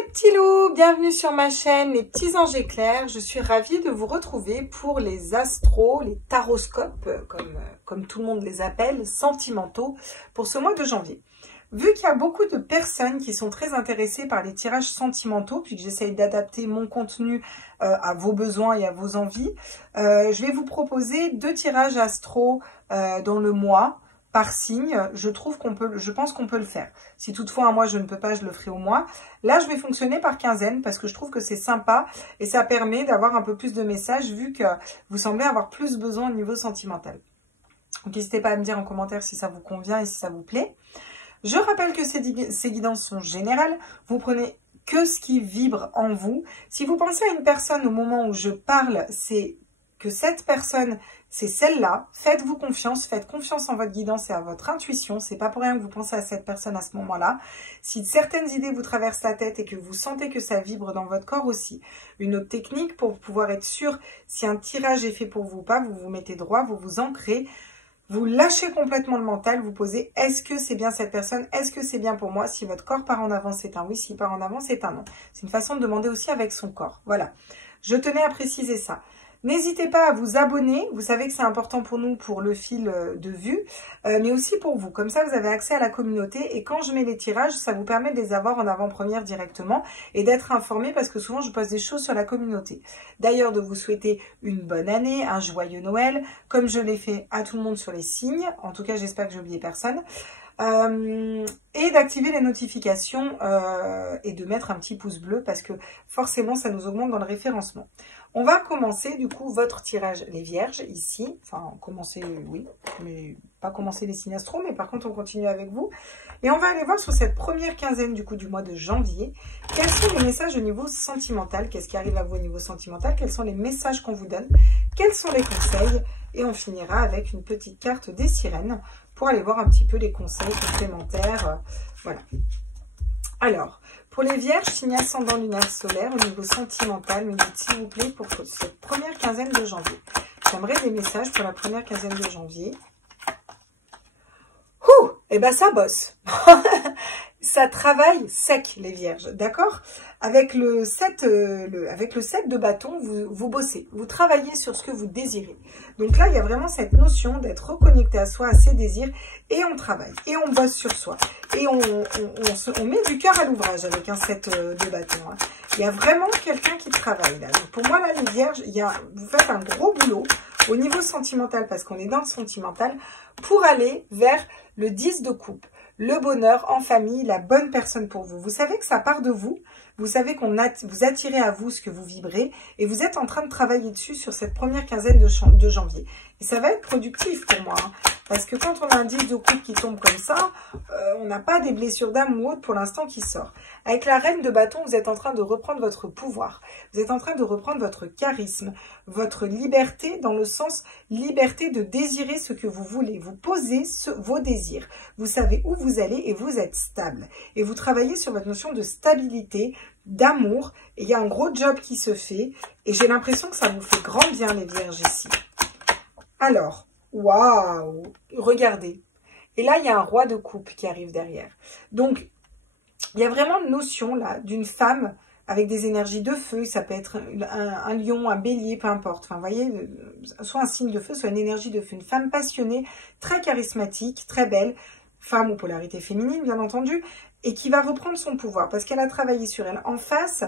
les petits loups, bienvenue sur ma chaîne Les Petits Anges Éclairs. Je suis ravie de vous retrouver pour les astros, les taroscopes, comme tout le monde les appelle, sentimentaux, pour ce mois de janvier. Vu qu'il y a beaucoup de personnes qui sont très intéressées par les tirages sentimentaux, puis que j'essaye d'adapter mon contenu à vos besoins et à vos envies, je vais vous proposer 2 tirages astro dans le mois, par signe. Je pense qu'on peut le faire. Si toutefois un mois je ne peux pas, je le ferai au mois. Là, je vais fonctionner par quinzaine parce que je trouve que c'est sympa et ça permet d'avoir un peu plus de messages vu que vous semblez avoir plus besoin au niveau sentimental. Donc n'hésitez pas à me dire en commentaire si ça vous convient et si ça vous plaît. Je rappelle que ces guidances sont générales. Vous prenez que ce qui vibre en vous. Si vous pensez à une personne au moment où je parle, c'est que cette personne, c'est celle-là. Faites-vous confiance, faites confiance en votre guidance et à votre intuition. C'est pas pour rien que vous pensez à cette personne à ce moment-là. Si certaines idées vous traversent la tête et que vous sentez que ça vibre dans votre corps aussi, une autre technique pour pouvoir être sûr si un tirage est fait pour vous ou pas, vous vous mettez droit, vous vous ancrez, vous lâchez complètement le mental, vous posez est-ce que c'est bien cette personne, est-ce que c'est bien pour moi? Si votre corps part en avant, c'est un oui, s'il part en avant, c'est un non. C'est une façon de demander aussi avec son corps. Voilà, je tenais à préciser ça. N'hésitez pas à vous abonner, vous savez que c'est important pour nous pour le fil de vue, mais aussi pour vous. Comme ça, vous avez accès à la communauté et quand je mets les tirages, ça vous permet de les avoir en avant-première directement et d'être informé parce que souvent, je poste des choses sur la communauté. D'ailleurs, de vous souhaiter une bonne année, un joyeux Noël, comme je l'ai fait à tout le monde sur les signes. En tout cas, j'espère que j'ai oublié personne. Et d'activer les notifications et de mettre un petit pouce bleu parce que forcément, ça nous augmente dans le référencement. On va commencer du coup votre tirage les vierges ici, enfin commencer oui, mais pas commencer les signes astro, mais par contre on continue avec vous. Et on va aller voir sur cette première quinzaine du coup du mois de janvier, quels sont les messages au niveau sentimental, qu'est-ce qui arrive à vous au niveau sentimental, quels sont les messages qu'on vous donne, quels sont les conseils, et on finira avec une petite carte des sirènes pour aller voir un petit peu les conseils complémentaires, voilà. Alors, pour les vierges, signe ascendant lunaire solaire, au niveau sentimental, me dites s'il vous plaît pour cette première quinzaine de janvier. J'aimerais des messages pour la première quinzaine de janvier. Ouh, eh ben ça bosse. Ça travaille sec, les vierges, d'accord? Avec le 7 de bâton, vous bossez, vous travaillez sur ce que vous désirez. Donc là, il y a vraiment cette notion d'être reconnecté à soi, à ses désirs, et on travaille, et on bosse sur soi. Et on met du cœur à l'ouvrage avec un 7 de bâton. Hein. Il y a vraiment quelqu'un qui travaille là. Donc pour moi, là, les vierges, vous faites un gros boulot au niveau sentimental, parce qu'on est dans le sentimental, pour aller vers le 10 de coupe. Le bonheur en famille, la bonne personne pour vous. Vous savez que ça part de vous. Vous savez vous attirez à vous ce que vous vibrez et vous êtes en train de travailler dessus sur cette première quinzaine de janvier. Et ça va être productif pour moi. Hein, parce que quand on a un 10 de coupe qui tombe comme ça, on n'a pas des blessures d'âme ou autre pour l'instant qui sort. Avec la reine de bâton, vous êtes en train de reprendre votre pouvoir. Vous êtes en train de reprendre votre charisme, votre liberté dans le sens liberté de désirer ce que vous voulez. Vous posez vos désirs. Vous savez où vous allez et vous êtes stable. Et vous travaillez sur votre notion de stabilité, d'amour. Et il y a un gros job qui se fait. Et j'ai l'impression que ça vous fait grand bien les vierges ici. Alors, waouh, regardez. Et là, il y a un roi de coupe qui arrive derrière. Donc, il y a vraiment une notion là d'une femme avec des énergies de feu. Ça peut être un lion, un bélier, peu importe. Enfin, vous voyez, soit un signe de feu, soit une énergie de feu. Une femme passionnée, très charismatique, très belle. Femme ou polarité féminine, bien entendu. Et qui va reprendre son pouvoir parce qu'elle a travaillé sur elle. En face,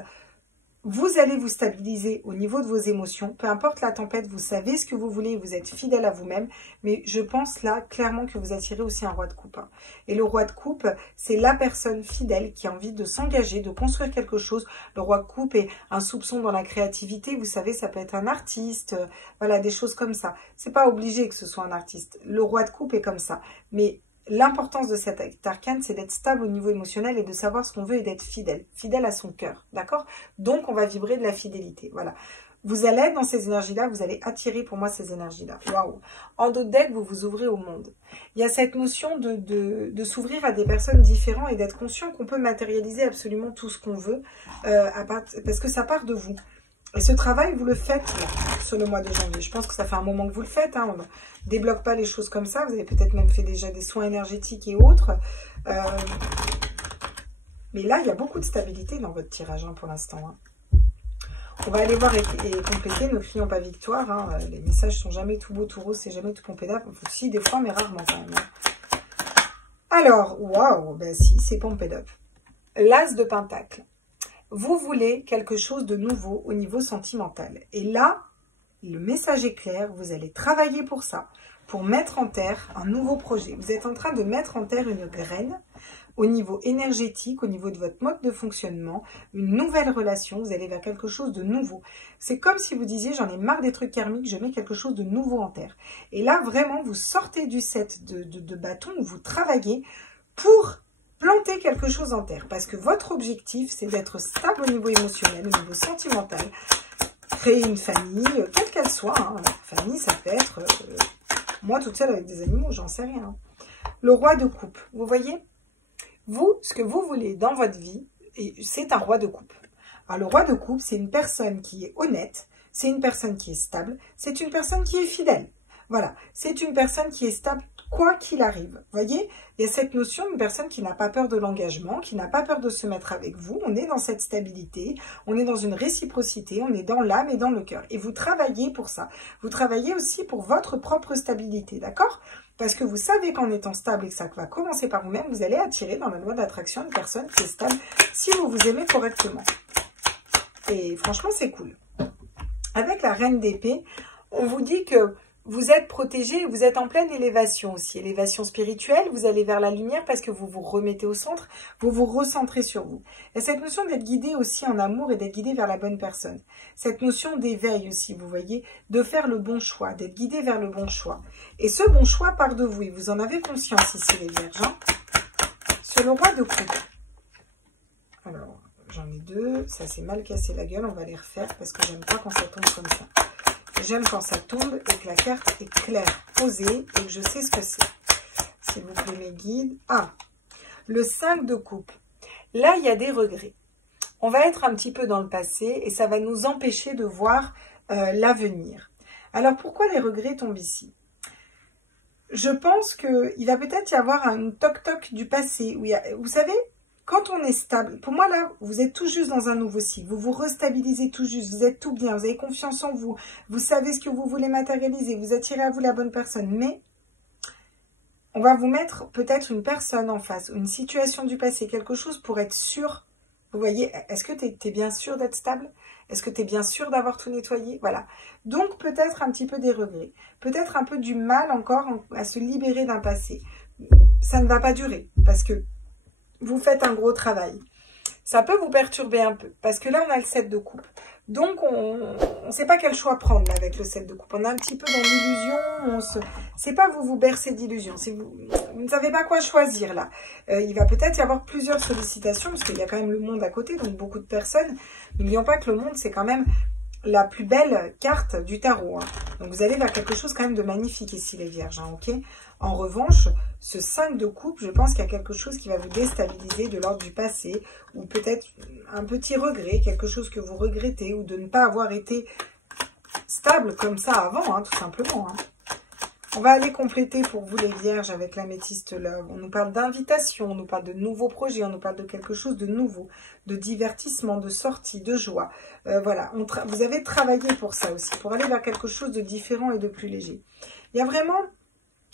vous allez vous stabiliser au niveau de vos émotions. Peu importe la tempête, vous savez ce que vous voulez, vous êtes fidèle à vous-même. Mais je pense là clairement que vous attirez aussi un roi de coupe. Hein. Et le roi de coupe, c'est la personne fidèle qui a envie de s'engager, de construire quelque chose. Le roi de coupe est un soupçon dans la créativité. Vous savez, ça peut être un artiste, voilà, des choses comme ça. C'est pas obligé que ce soit un artiste. Le roi de coupe est comme ça. Mais l'importance de cet arcane, c'est d'être stable au niveau émotionnel et de savoir ce qu'on veut et d'être fidèle. Fidèle à son cœur, d'accord? Donc, on va vibrer de la fidélité, voilà. Vous allez être dans ces énergies-là, vous allez attirer pour moi ces énergies-là. Waouh! En d'autres decks, vous vous ouvrez au monde. Il y a cette notion de s'ouvrir à des personnes différentes et d'être conscient qu'on peut matérialiser absolument tout ce qu'on veut parce que ça part de vous. Et ce travail, vous le faites sur le mois de janvier. Je pense que ça fait un moment que vous le faites. Hein. On ne débloque pas les choses comme ça. Vous avez peut-être même fait déjà des soins énergétiques et autres. Mais là, il y a beaucoup de stabilité dans votre tirage hein, pour l'instant. Hein. On va aller voir et compléter. Ne crions pas victoire. Hein. Les messages sont jamais tout beau, tout rose, c'est jamais tout pompé d'âme. Si, des fois, mais rarement quand même. Hein. Alors, waouh, ben si, c'est pompé d'âme. L'As de Pentacle. Vous voulez quelque chose de nouveau au niveau sentimental. Et là, le message est clair. Vous allez travailler pour ça, pour mettre en terre un nouveau projet. Vous êtes en train de mettre en terre une graine au niveau énergétique, au niveau de votre mode de fonctionnement, une nouvelle relation, vous allez vers quelque chose de nouveau. C'est comme si vous disiez, j'en ai marre des trucs karmiques, je mets quelque chose de nouveau en terre. Et là, vraiment, vous sortez du set de bâton où vous travaillez pour planter quelque chose en terre. Parce que votre objectif, c'est d'être stable au niveau émotionnel, au niveau sentimental, créer une famille, quelle qu'elle soit. Hein. La famille, ça peut être moi toute seule avec des animaux, j'en sais rien. Le roi de coupe, vous voyez ? Vous, ce que vous voulez dans votre vie, c'est un roi de coupe. Alors, le roi de coupe, c'est une personne qui est honnête, c'est une personne qui est stable, c'est une personne qui est fidèle. Voilà, c'est une personne qui est stable quoi qu'il arrive. Vous voyez, il y a cette notion d'une personne qui n'a pas peur de l'engagement, qui n'a pas peur de se mettre avec vous. On est dans cette stabilité, on est dans une réciprocité, on est dans l'âme et dans le cœur. Et vous travaillez pour ça. Vous travaillez aussi pour votre propre stabilité, d'accord ? Parce que vous savez qu'en étant stable et que ça va commencer par vous-même, vous allez attirer dans la loi d'attraction une personne qui est stable si vous vous aimez correctement. Et franchement, c'est cool. Avec la reine d'épée, on vous dit que vous êtes protégé, vous êtes en pleine élévation aussi. Élévation spirituelle, vous allez vers la lumière parce que vous vous remettez au centre, vous vous recentrez sur vous. Et cette notion d'être guidé aussi en amour et d'être guidé vers la bonne personne. Cette notion d'éveil aussi, vous voyez, de faire le bon choix, d'être guidé vers le bon choix. Et ce bon choix part de vous et vous en avez conscience ici les vierges. Hein. Sur le roi de coupe. Alors, j'en ai deux, ça s'est mal cassé la gueule, on va les refaire parce que j'aime pas quand ça tombe comme ça. J'aime quand ça tombe et que la carte est claire, posée et que je sais ce que c'est. S'il vous plaît, mes guides. Ah, le 5 de coupe. Là, il y a des regrets. On va être un petit peu dans le passé et ça va nous empêcher de voir l'avenir. Alors, pourquoi les regrets tombent ici? Je pense qu'il va peut-être y avoir un toc-toc du passé. Où il y a, vous savez, quand on est stable, pour moi là, vous êtes tout juste dans un nouveau cycle, vous vous restabilisez tout juste, vous êtes tout bien, vous avez confiance en vous, vous savez ce que vous voulez matérialiser, vous attirez à vous la bonne personne, mais on va vous mettre peut-être une personne en face, une situation du passé, quelque chose pour être sûr. Vous voyez, est-ce que tu es bien sûr d'être stable? Est-ce que tu es bien sûr d'avoir tout nettoyé? Voilà. Donc peut-être un petit peu des regrets, peut-être un peu du mal encore à se libérer d'un passé. Ça ne va pas durer parce que vous faites un gros travail. Ça peut vous perturber un peu, parce que là, on a le 7 de coupe. Donc, on ne sait pas quel choix prendre là, avec le 7 de coupe. On est un petit peu dans l'illusion. C'est pas vous bercez d'illusion. Vous ne savez pas quoi choisir là. Il va peut-être y avoir plusieurs sollicitations, parce qu'il y a quand même le monde à côté, donc beaucoup de personnes. N'oublions pas que le monde, c'est quand même la plus belle carte du tarot. Hein. Donc, vous allez vers quelque chose quand même de magnifique ici, les vierges. Hein, ok. En revanche, ce 5 de coupe, je pense qu'il y a quelque chose qui va vous déstabiliser de l'ordre du passé, ou peut-être un petit regret, quelque chose que vous regrettez, ou de ne pas avoir été stable comme ça avant, hein, tout simplement. Hein. On va aller compléter pour vous les vierges avec l'améthyste love. On nous parle d'invitation, on nous parle de nouveaux projets, on nous parle de quelque chose de nouveau, de divertissement, de sortie, de joie. Voilà, vous avez travaillé pour ça aussi, pour aller vers quelque chose de différent et de plus léger. Il y a vraiment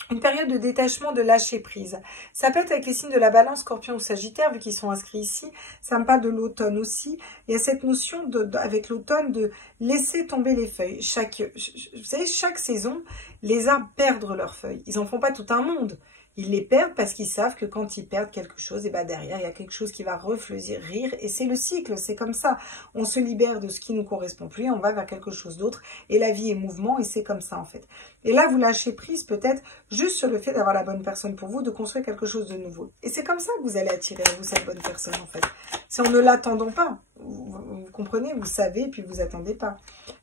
une période de détachement, de lâcher prise. Ça peut être avec les signes de la balance, scorpion ou sagittaire, vu qu'ils sont inscrits ici. Ça me parle de l'automne aussi. Il y a cette notion, avec l'automne, de laisser tomber les feuilles. Vous savez, chaque saison, les arbres perdent leurs feuilles. Ils n'en font pas tout un monde. Ils les perdent parce qu'ils savent que quand ils perdent quelque chose, et ben derrière, il y a quelque chose qui va refleurir. Et c'est le cycle, c'est comme ça. On se libère de ce qui ne nous correspond plus, on va vers quelque chose d'autre. Et la vie est mouvement, et c'est comme ça en fait. Et là, vous lâchez prise peut-être juste sur le fait d'avoir la bonne personne pour vous, de construire quelque chose de nouveau. Et c'est comme ça que vous allez attirer à vous cette bonne personne en fait. Si on ne l'attendons pas, vous comprenez, vous savez, puis vous attendez pas.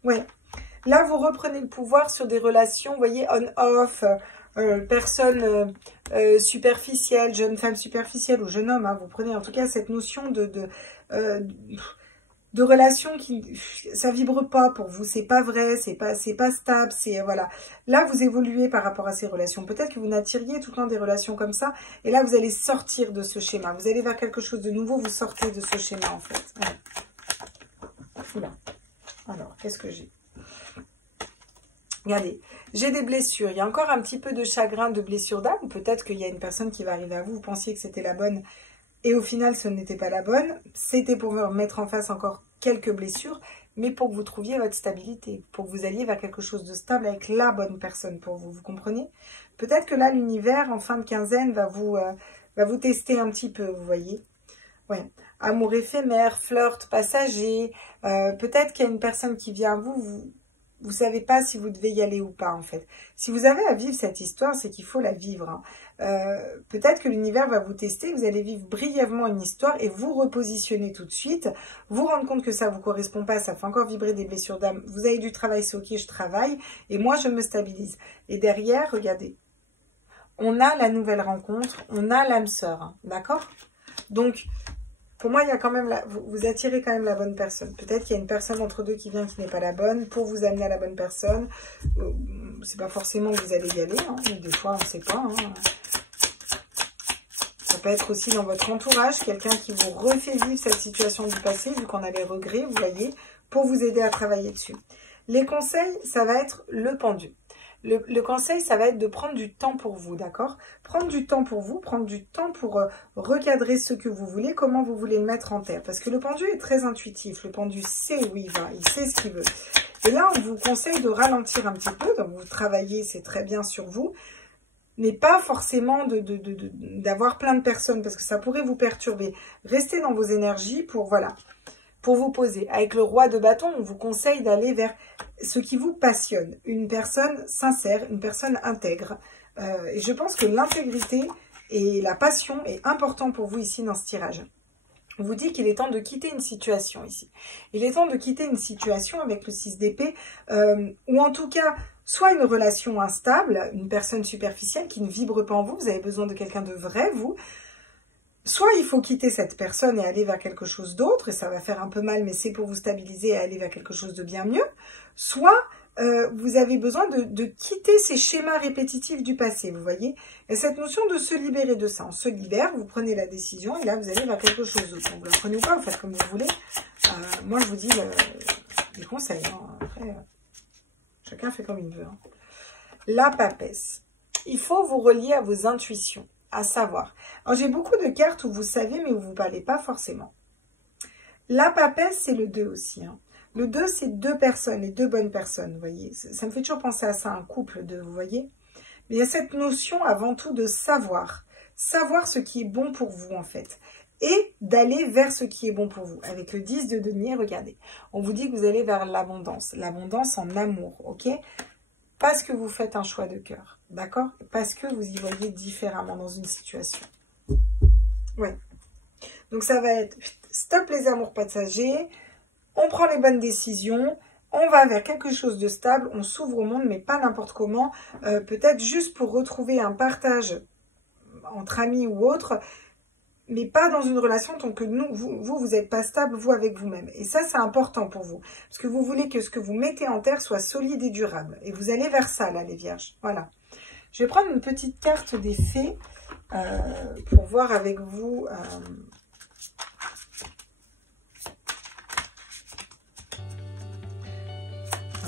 Ouais. Là, vous reprenez le pouvoir sur des relations, vous voyez, on-off, personne superficielle, jeune femme superficielle ou jeune homme, hein, vous prenez en tout cas cette notion de relations qui, ça vibre pas pour vous, c'est pas vrai, c'est pas stable, c'est, voilà. Là, vous évoluez par rapport à ces relations. Peut-être que vous n'attiriez tout le temps des relations comme ça, et là, vous allez sortir de ce schéma. Vous allez vers quelque chose de nouveau, vous sortez de ce schéma, en fait. Ouais. Oula. Alors, qu'est-ce que j'ai? Regardez, j'ai des blessures. Il y a encore un petit peu de chagrin, de blessure d'âme, ou peut-être qu'il y a une personne qui va arriver à vous, vous pensiez que c'était la bonne, et au final, ce n'était pas la bonne. C'était pour vous mettre en face encore quelques blessures, mais pour que vous trouviez votre stabilité, pour que vous alliez vers quelque chose de stable avec la bonne personne pour vous. Vous comprenez? Peut-être que là, l'univers, en fin de quinzaine, va vous tester un petit peu, vous voyez? Ouais. Amour éphémère, flirt passager. Peut-être qu'il y a une personne qui vient à vous, vous savez pas si vous devez y aller ou pas, en fait. Si vous avez à vivre cette histoire, c'est qu'il faut la vivre. Hein. Peut-être que l'univers va vous tester, vous allez vivre brièvement une histoire et vous repositionner tout de suite, vous rendre compte que ça vous correspond pas, ça fait encore vibrer des blessures d'âme. Vous avez du travail, c'est ok, je travaille, et moi, je me stabilise. Et derrière, regardez, on a la nouvelle rencontre, on a l'âme sœur, hein, d'accord? Donc, pour moi, il y a quand même vous attirez quand même la bonne personne. Peut-être qu'il y a une personne entre deux qui vient qui n'est pas la bonne pour vous amener à la bonne personne. C'est pas forcément que vous allez y aller, hein, mais des fois, on ne sait pas. Hein. Ça peut être aussi dans votre entourage, quelqu'un qui vous refait vivre cette situation du passé, vu qu'on a les regrets, vous voyez, pour vous aider à travailler dessus. Les conseils, ça va être le pendu. Le conseil, ça va être de prendre du temps pour vous, d'accord? Prendre du temps pour vous, prendre du temps pour recadrer ce que vous voulez, comment vous voulez le mettre en terre. Parce que le pendu est très intuitif, le pendu sait où il va, il sait ce qu'il veut. Et là, on vous conseille de ralentir un petit peu, donc vous travaillez, c'est très bien sur vous, mais pas forcément d'avoir plein de personnes, parce que ça pourrait vous perturber. Restez dans vos énergies pour, voilà, pour vous poser. Avec le roi de bâton, on vous conseille d'aller vers ce qui vous passionne. Une personne sincère, une personne intègre. Et je pense que l'intégrité et la passion est important pour vous ici dans ce tirage. On vous dit qu'il est temps de quitter une situation ici. Il est temps de quitter une situation avec le 6 d'épée, ou en tout cas, soit une relation instable, une personne superficielle qui ne vibre pas en vous, vous avez besoin de quelqu'un de vrai, vous. Soit il faut quitter cette personne et aller vers quelque chose d'autre, et ça va faire un peu mal, mais c'est pour vous stabiliser et aller vers quelque chose de bien mieux. Soit vous avez besoin de quitter ces schémas répétitifs du passé, vous voyez. Et cette notion de se libérer de ça, on se libère, vous prenez la décision, et là vous allez vers quelque chose d'autre. Donc vous la prenez ou pas, vous faites comme vous voulez. Moi je vous dis les conseils, hein. Après, chacun fait comme il veut. Hein. La papesse. Il faut vous relier à vos intuitions. À savoir. Alors, j'ai beaucoup de cartes où vous savez, mais où vous ne parlez pas forcément. La papesse, c'est le 2 aussi. Hein. Le 2, c'est deux personnes, les deux bonnes personnes, vous voyez. Ça me fait toujours penser à ça, un couple de, vous voyez. Mais il y a cette notion avant tout de savoir. Savoir ce qui est bon pour vous, en fait. Et d'aller vers ce qui est bon pour vous. Avec le 10 de denier, regardez. On vous dit que vous allez vers l'abondance. L'abondance en amour, ok ? Parce que vous faites un choix de cœur, d'accord? Parce que vous y voyez différemment dans une situation. Oui. Donc ça va être stop les amours passagers, on prend les bonnes décisions, on va vers quelque chose de stable, on s'ouvre au monde, mais pas n'importe comment. Peut-être juste pour retrouver un partage entre amis ou autre, mais pas dans une relation tant que vous n'êtes pas stable, vous, avec vous-même. Et ça, c'est important pour vous. Parce que vous voulez que ce que vous mettez en terre soit solide et durable. Et vous allez vers ça, là, les vierges. Voilà. Je vais prendre une petite carte des fées pour voir avec vous... un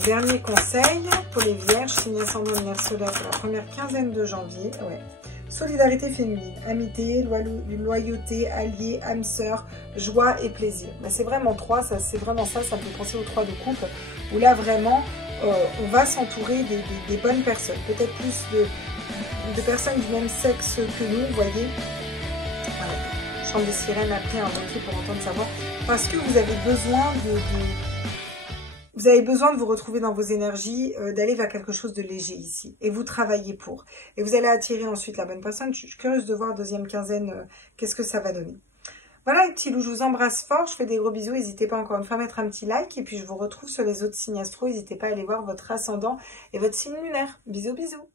dernier conseil pour les vierges, signe ascendant lunaire solaire pour la première quinzaine de janvier. Ouais. Solidarité féminine, amitié, loyauté, allié, âme sœur, joie et plaisir. Ben, c'est vraiment 3, c'est vraiment ça, ça me fait penser aux 3 de coupe, où là vraiment, on va s'entourer des bonnes personnes, peut-être plus de personnes du même sexe que nous, vous voyez. Voilà. Chant des sirènes après, invoqué pour entendre sa voix, parce que vous avez besoin vous avez besoin de vous retrouver dans vos énergies, d'aller vers quelque chose de léger ici. Et vous travaillez pour. Et vous allez attirer ensuite la bonne personne. Je suis curieuse de voir deuxième quinzaine, qu'est-ce que ça va donner. Voilà les petits loups, je vous embrasse fort. Je fais des gros bisous. N'hésitez pas encore une fois à mettre un petit like. Et puis je vous retrouve sur les autres signes astro. N'hésitez pas à aller voir votre ascendant et votre signe lunaire. Bisous, bisous.